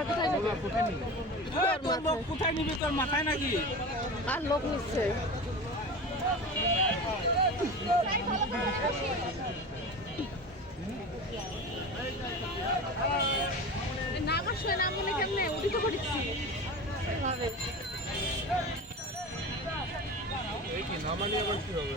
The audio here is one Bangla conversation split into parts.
আর কোথায় লোক মাথায়। কোথায় নিবি? তোর মাথায় নাকি? আর লোক নিচ্ছে। নামার সময় নাম বলে কেমনে? উঠি তো করেছি এভাবে এই কি নামালি আবার কি হবে?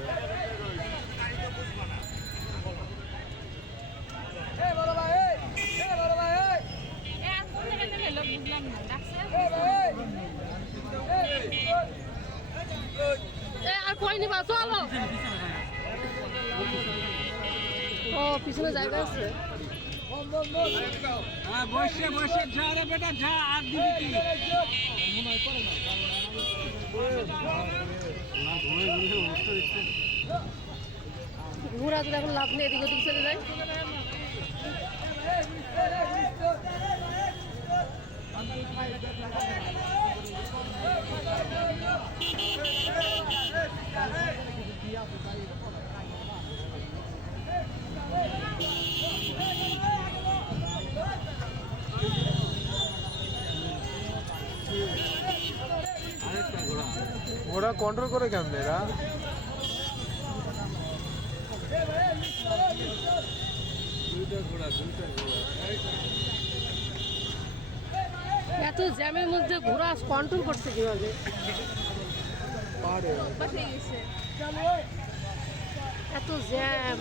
নিবা চলো। ও পিছনে জায়গা আছে। হ্যাঁ বসে বসে যা রে বেটা যা আর দিবি ঘোরা তো এখন লাভ নেই এদিকে ওদিকে চলে যায়। কন্ট্রোল করে কেমনে এরা? ঘোড়া ঘোড়া এত জ্যামের মধ্যে ঘোরা কন্ট্রোল করছে কীভাবে? এত জ্যাম।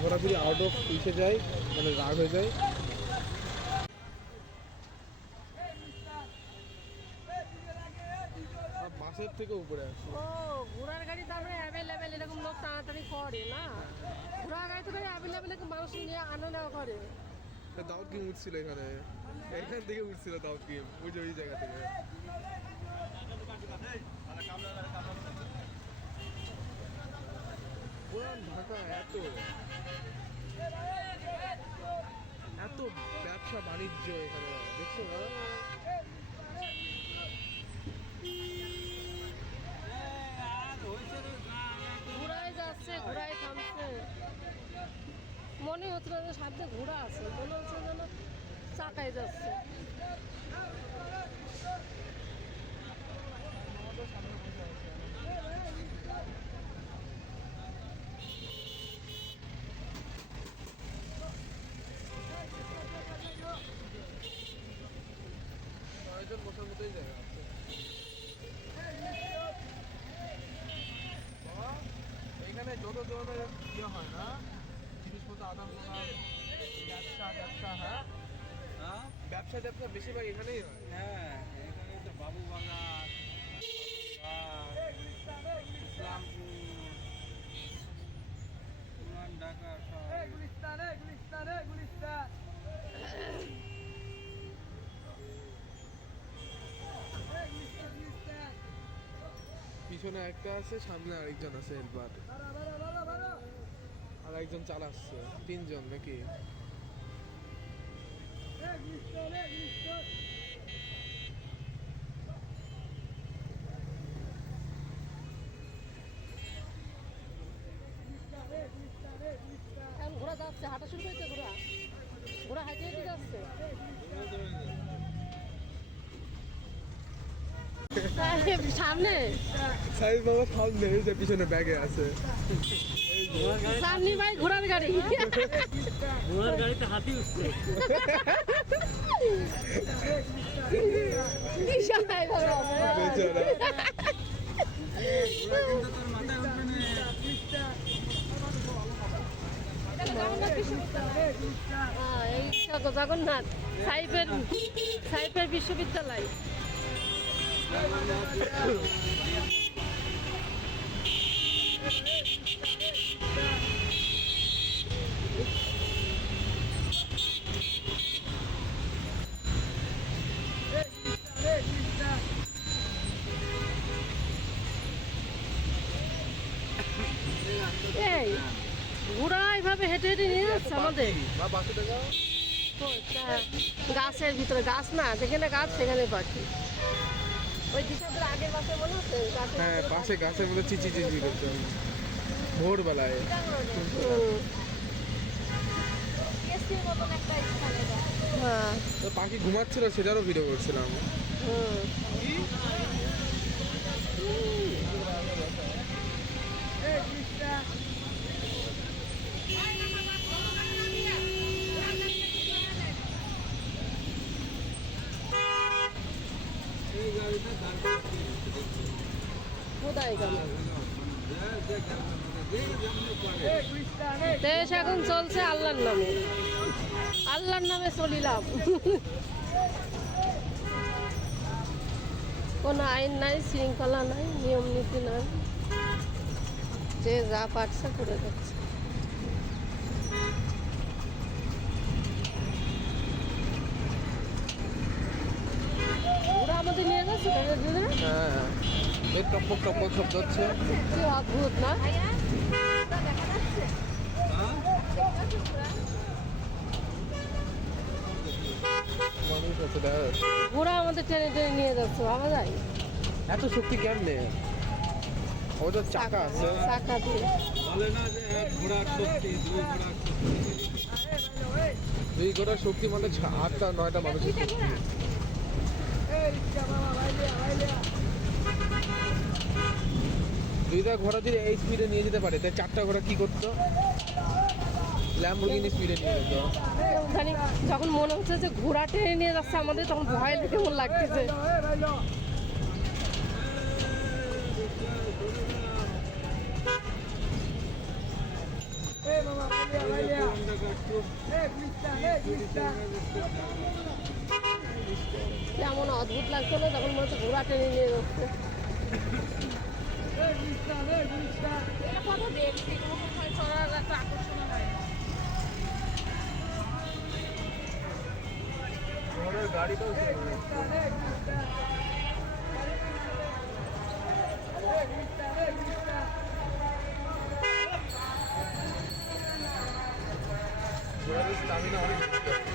ঘোড়া যদি আউট অফ ইসে যায় মানে রাগ হয়ে যায় আর বাসের থেকে উপরে আসে। ও ঘোড়ার গাড়ি তারপরে অ্যাভেলেবেল এরকম লোক তাড়াতাড়ি করে না? ঘোড়ার গাড়ি তো অ্যাভেলেবেল মানুষ নিয়ে আনা নেওয়া করে। দাউদ গেম উঠছিল এখানে। এখান থেকে উঠছিল দাউদ গেম ওই যে ওই জায়গা থেকে। পুরান ঢাকা এত। এত ব্যবসা বাণিজ্য এখানে। দেখছ না? মনে হচ্ছে না যে সাথে ঘোড়া আছে, মনে হচ্ছে যেন চাকায় যাচ্ছে। ছয়জন বসার মতোই জায়গা আছে এখানে যত ধরনের ইয়ে হয় না ব্যবসা ব্যবসা হ্যাঁ ব্যবসা ট্যাবসা বেশিরভাগ এখানেই হয় হ্যাঁ এখানে তো বাবু বাগান পিছনে একটা আছে, সামনে আরেকজন আছে আর একজন চালাচ্ছে তিনজন নাকি? ঘোড়া যাচ্ছে হাঁটা শুরু করেছে ঘোড়া। ঘোড়া হাঁটে হেঁটে যাচ্ছে। সামনে। সাইজ বাবা সামনে যে পিছনে ব্যাগে আছে। সামনে ভাই ঘোড়ার গাড়ি। ঘোড়ার গাড়িতে হাতি উঠছে। এভাবে বেচারা। কিন্তু তোর মাথায় উঠবে না হ্যাঁ, এই জগ- জগন্নাথ সাইফের সাইফের বিশ্ববিদ্যালয় এই ঘোড়া এভাবে হেঁটে হেঁটে নিয়ে যাচ্ছে আমাদের। গাছের ভিতরে গাছ না যেখানে গাছ সেখানে পাখি। ওই দিশাদের আগের বাসে মনে হচ্ছে হ্যাঁ পাশে গাছের মধ্যে চিচি করছে ভোরবেলায়। হ্যাঁ পাখি ঘুমাচ্ছিল সেটারও ভিডিও করছিলাম। হুম এই গাড়িটা দাঁড় করাচ্ছি। কোথায় গেল যে- যে যেমন- যে যেমনি পারে। দেশ এখন চলছে আল্লাহর নামে। আল্লাহর নামে চলিলাম। কোনো আইন নাই, শৃঙ্খলা নাই, নিয়ম নীতি নাই। যে যা পারছে করে যাচ্ছে ওরা আমাদের নিয়ে যাচ্ছে তাদের দুজনে হ্যাঁ এই টপক টপক শব্দ হচ্ছে অদ্ভুত না ওরা আমাদের টেনে টেনে নিয়ে যাচ্ছে ভাবা যায়? এত শক্তি কেমনে? ও তো চাকা আছে। চাকা দিয়ে বলে না যে এক ঘোড়ার শক্তি দুই ঘোড়ার শক্তি দুই ঘোড়ার শক্তি মানে আটটা নয়টা মানুষের শক্তি। দুইটা ঘোড়া যদি এই স্পিডে নিয়ে যেতে পারে তাই চারটা ঘোড়া কি করতো ল্যাম্বরগিনি স্পিডে নিয়ে যেত জানি যখন মনে হচ্ছে যে ঘোড়া টেনে নিয়ে যাচ্ছে আমাদের তখন ভয় লাগতেছে তখন মনে ঘোড়া টেনে নিয়ে যাচ্ছে এটা কত দেখছি কোনো সময় চলার একটা আকর্ষণ হয় ঘোড়ার গাড়িটাও ঘোড়াদের স্টামিনা অনেক বেশি আছে। বুঝছ বুঝি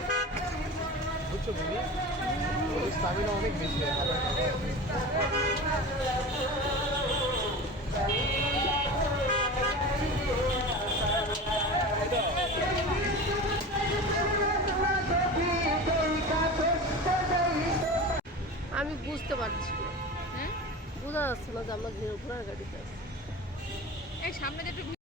ওদের স্টামিনা অনেক বেশি আমি বুঝতে পারছি না। হ্যাঁ বোঝা যাচ্ছে না যে আমরা ঘোড়ার গাড়িতে আছি। এই সামনে যে একটু